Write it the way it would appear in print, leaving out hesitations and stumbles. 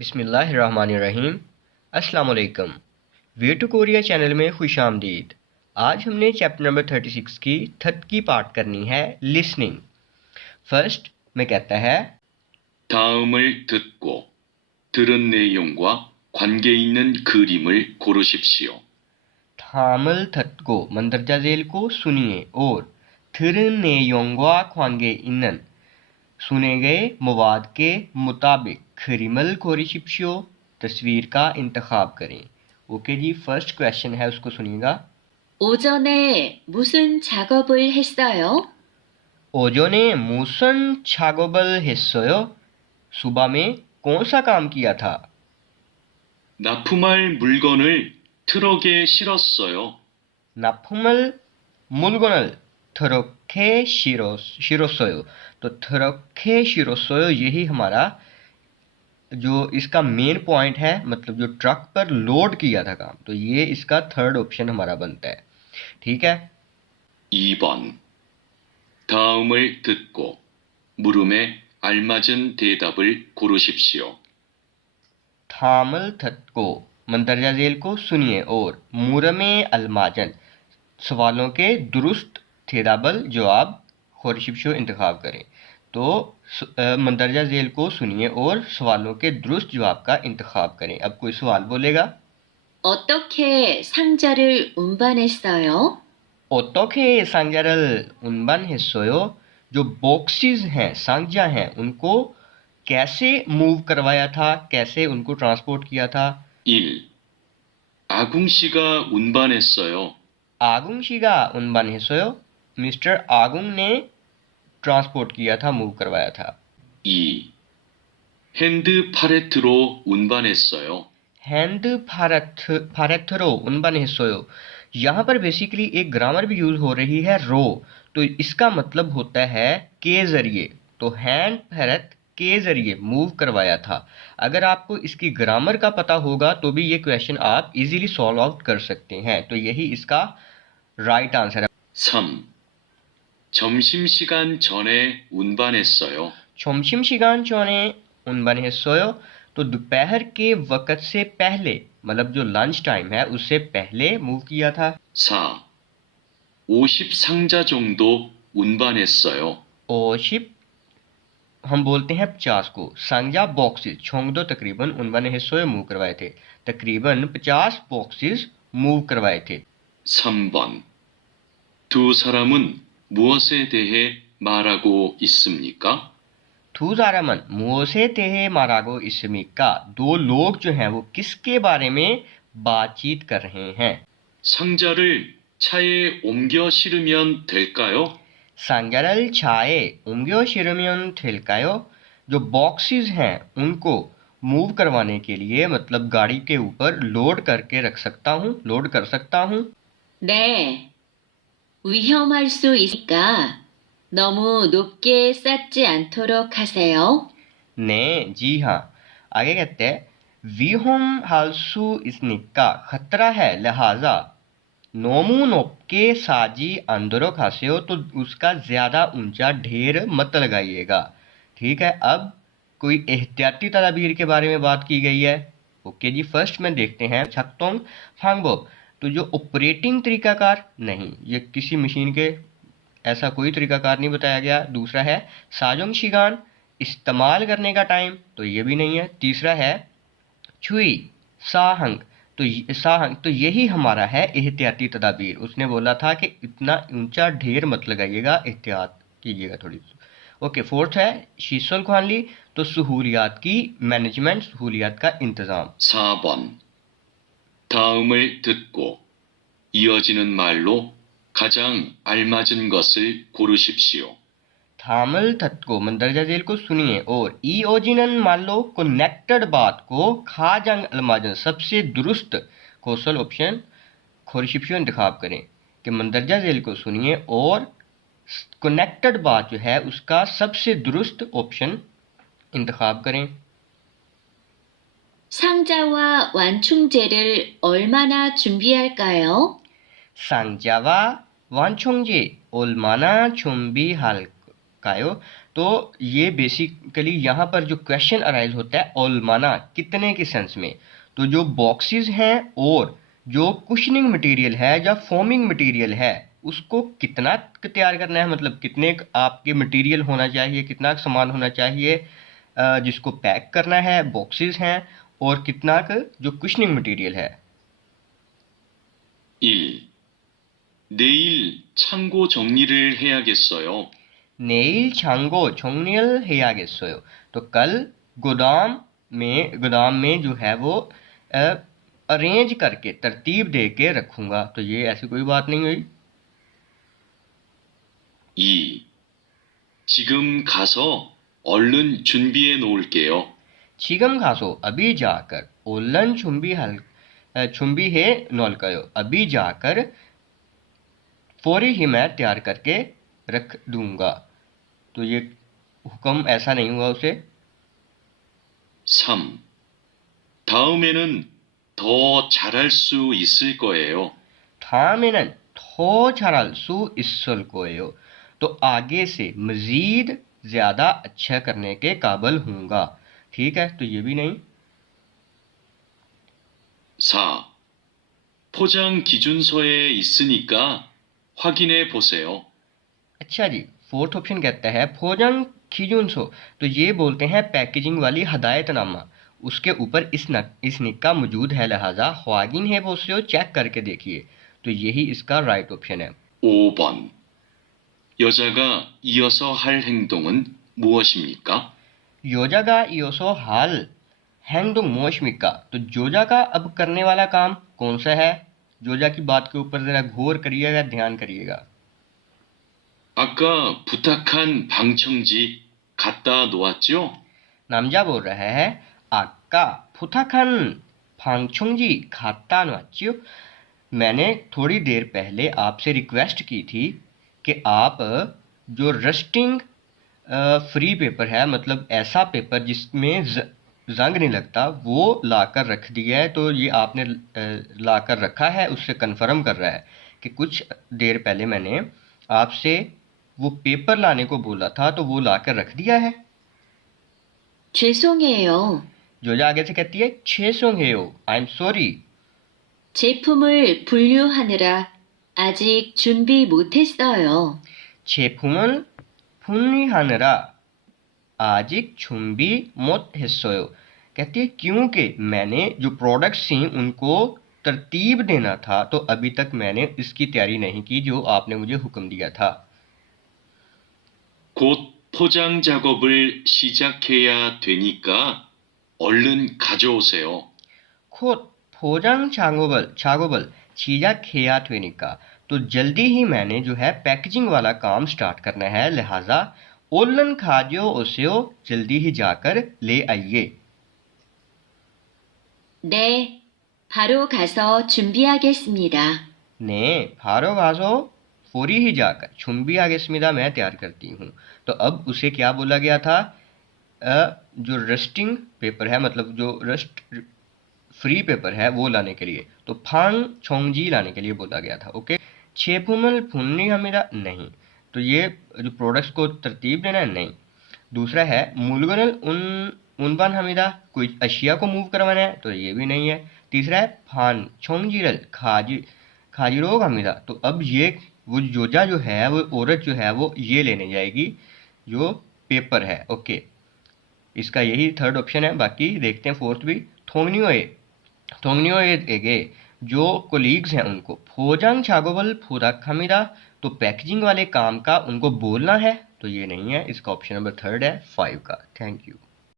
बिस्मिल्लाहिर्रहमानिर्रहीम। अस्सलाम वालेकुम। वे टू कोरिया चैनल में खुश आमदीद। आज हमने चैप्टर नंबर 36 की थर्ड की पार्ट करनी है, लिसनिंग। फर्स्ट में कहता है 다음을 듣고 들은 내용과 관계 있는 그림을 고르십시오. थामल थत को मंदरजा झेल को सुनिए और थिरने योंगवा ख्वांगे इनन सुने गए मवाद के मुताबिक खरीमल कोरिशिप्शियो तस्वीर का इंतखाब करें। ओके जी, फर्स्ट क्वेश्चन है, उसको सुनिएगा। 오전에 무슨 작업을 했어요? ओजोने मूसन छागोबल हिस्सोयो, सुबह में कौन सा काम किया था? 납품할 물건을 트럭에 실었어요. नाफुमल मुलगोनल थरोखे शिरोसोयो। तो थरोखे शिरोसोयो यही हमारा जो इसका मेन पॉइंट है, मतलब जो ट्रक पर लोड किया था काम, तो ये इसका थर्ड ऑप्शन हमारा बनता है। ठीक है। 2번. 다음을 듣고 물음에 알맞은 대답을 고르십시오. थामल थत को मंदरजा झेल को सुनिए और मुरमे अलमाजन सवालों के दुरुस्त थेदाबल जवाब खोरशिप्शो इंतखाब करें। तो मंदरजा झेल को सुनिए और सवालों के दुरुस्त जवाब का इंतखाब करें। अब कोई सवाल बोलेगा। 어떻게 상자를 운반했어요? ओतोखे सांजारल उनबन हिस्सोयो, जो बॉक्सेस हैं, सांजा हैं, उनको कैसे मूव करवाया था, कैसे उनको ट्रांसपोर्ट किया था? 1. 아궁 씨가 운반했어요. आगुंग शिगा उनबन हिस्सोयो, मिस्टर आगुंग ने ट्रांसपोर्ट किया था, मूव करवाया था। 2. 핸드 파레트로 운반했어요. हैंद फारेथरो उनबन हिस्सोयो, यहाँ पर बेसिकली एक ग्रामर भी यूज हो रही है, रो। तो इसका मतलब होता है के जरिए। तो हैंड फैरत के जरिए मूव करवाया था। अगर आपको इसकी ग्रामर का पता होगा तो भी ये क्वेश्चन आप इजीली सॉल्व आउट कर सकते हैं। तो यही इसका राइट आंसर है। 3. 점심시간 전에 운반했어요. छोमशिम शिगान चौने उनबन हिस्सोयो, तो दोपहर के वक्त से पहले, मतलब जो लंच टाइम है उससे पहले मूव किया था। 4. 50상자 정도 운반했어요. ओशिप हम बोलते हैं 50 को, संजा बॉक्सेस छोंगदो तकरीबन उनबन हिस्सों मूव करवाए थे। तकरीबन 50 बॉक्सेस मूव करवाए थे। 3번. 두 사람은 무엇에 대해 말하고 있습니까? थूजारामन मुओसे तेहे मारागो इसमिका, दो लोग जो हैं वो किसके बारे में बातचीत कर रहे हैं? 상자를 차에 옮겨 실으면 될까요? सांगरल छाए उंग्यो शिरमियन थिलकायो, जो बॉक्सेस हैं उनको मूव करवाने के लिए, मतलब गाड़ी के ऊपर लोड करके रख सकता हूँ, लोड कर सकता हूँ। 네. 위험할 수 있으니까 너무 높게 쌓지 않도록 하세요. ने जी हाँ। आगे कहते हैं विहोम हालसू इसनिका, खतरा है लिहाजा नोमू नोप के साजी अंदरो खासे हो, तो उसका ज्यादा ऊंचा ढेर मत लगाइएगा। ठीक है। अब कोई एहतियाती तदाबीर के बारे में बात की गई है। ओके जी, फर्स्ट में देखते हैं छकतोंग फांगबो, तो जो ऑपरेटिंग तरीकाकार नहीं, ये किसी मशीन के ऐसा कोई तरीकाकार नहीं बताया गया। दूसरा है साजोंग शिगान, इस्तेमाल करने का टाइम, तो ये भी नहीं है। तीसरा है छुई साहंग, तो यही हमारा है एहतियाती तदाबीर। उसने बोला था कि इतना ऊंचा ढेर मत लगाइएगा, एहतियात कीजिएगा थोड़ी। ओके, फोर्थ है शीसल खानली, तो सहूलियात की मैनेजमेंट, सहूलियात का इंतजाम। 4번. 다음을 듣고 이어지는 말로 가장 알맞은 것을 고르십시오. थामल थत को मंदरजा झेल को सुनिए और ई ओजिनन मान लो कनेक्टेड बात को खा जंग अलमाजन सबसे दुरुस्त कौशल ऑप्शन खोरिशिप्शो इंतखाब करें। कि मंदरजा झेल को सुनिए और कनेक्टेड बात जो है उसका सबसे दुरुस्त ऑप्शन इंतखाब करें। 상자와 완충제를 얼마나 준비할까요? सांजावा वांछोंजे ओलमाना चुंबी हालकायो, तो ये बेसिकली यहाँ पर जो क्वेश्चन अराइज होता है ओलमाना कितने के सेंस में। तो जो बॉक्सेस हैं और जो कुशनिंग मटेरियल है या फोमिंग मटेरियल है उसको कितना तैयार करना है, मतलब कितने आपके मटेरियल होना चाहिए, कितना सामान होना चाहिए जिसको पैक करना है, बॉक्सेस हैं, और कितना जो कुशनिंग मटेरियल है। 1. 내일 창고 정리를 해야겠어요. नेल छांगो छोंगनियल हेयागेसोयो, तो कल गोदाम में जो है वो अरेंज करके तरतीब दे के रखूंगा। तो ये ऐसी कोई बात नहीं हुई। 2. 지금 가서 얼른 준비해 놓을게요. छिगम खासो अभी जाकर, ओलन छुम्बी है नौलकयो, अभी जाकर फौरी ही मैं तैयार करके रख दूंगा। तो ये हुक्म ऐसा नहीं हुआ उसे। 3. 다음에는 더 잘할 수 있을 거예요. थामेनन थो छरल सु इस्सल कोयो, तो आगे से मजीद ज्यादा अच्छा करने के काबिल हूँगा। ठीक है, तो ये भी नहीं। 4. 포장 기준서에 있으니까 확인해 보세요. अच्छा जी, फोर्थ ऑप्शन कहता है फोजंग खिजुनसो, तो ये बोलते हैं पैकेजिंग वाली हदायतनामा, उसके ऊपर इस निक्का मौजूद है, लिहाजा ख्वागिन है वो उसे चेक करके देखिए। तो यही इसका राइट ऑप्शन है। 5번. 여자가 이어서 할 행동은 무엇입니까? योजागा इयोसो हाल हैंगडोंग मोशमिका, तो जोजा का अब करने वाला काम कौन सा है? जोजा की बात के ऊपर जरा गौर करिएगा, ध्यान करिएगा। 아까 부탁한 방청지 갖다 놓았죠? नामजा बोल रहा है आका फुथाखन फांगचोंगजी खाता नवाच्यो, मैंने थोड़ी देर पहले आपसे रिक्वेस्ट की थी कि आप जो रस्टिंग फ्री पेपर है, मतलब ऐसा पेपर जिसमें जंग नहीं लगता, वो लाकर रख दिया है। तो ये आपने लाकर रखा है, उससे कंफर्म कर रहा है कि कुछ देर पहले मैंने आपसे वो पेपर लाने को बोला था, तो वो लाकर रख दिया है। 죄송해요. जोजा आगे से कहती है छेसोंगहेयो, आई एम सॉरी। 제품을 분류하느라 아직 준비 못했어요. 제품을 분리하느라 आजिक छुम्बी मोत हिस्सोयो, कहती है क्योंकि मैंने जो प्रोडक्ट्स थी उनको तरतीब देना था, तो अभी तक मैंने इसकी तैयारी नहीं की जो आपने मुझे हुक्म दिया था। 곧 포장 작업을 시작해야 되니까 얼른 가져오세요. खुद फोजंग छागोबल चीजा खेया ट्वेनिका, तो जल्दी ही मैंने जो है पैकेजिंग वाला काम स्टार्ट करना है, लिहाजा ओलन खाजो ओसेओ, जल्दी ही जाकर ले आइए। 네, 바로 가서 준비하겠습니다. ने फारो गाजो, फौरी ही जाकर, छुम्बी आगे स्मिदा मैं तैयार करती हूँ। तो अब उसे क्या बोला गया था? जो रस्टिंग पेपर है, मतलब जो रस्ट फ्री पेपर है वो लाने के लिए, तो फांग छोंगजी लाने के लिए बोला गया था। ओके, छेपुमल फुन्नी हमेरा नहीं, तो ये जो प्रोडक्ट्स को तरतीब देना है, नहीं। दूसरा है मुलगनल उनबान हमेरा, कोई अशिया को मूव करवाना है, तो ये भी नहीं है। तीसरा है फान छोंगजीरल खाजिरोग हमेरा, तो अब ये वो जोजा जो है, वो औरत जो है वो ये लेने जाएगी जो पेपर है। ओके, इसका यही थर्ड ऑप्शन है। बाकी देखते हैं फोर्थ भी। थोंगनियोए एगे, जो कोलीग्स हैं उनको फोजांग छागोबल फूरा खमीरा, तो पैकेजिंग वाले काम का उनको बोलना है, तो ये नहीं है। इसका ऑप्शन नंबर थर्ड है 5 का। Thank you.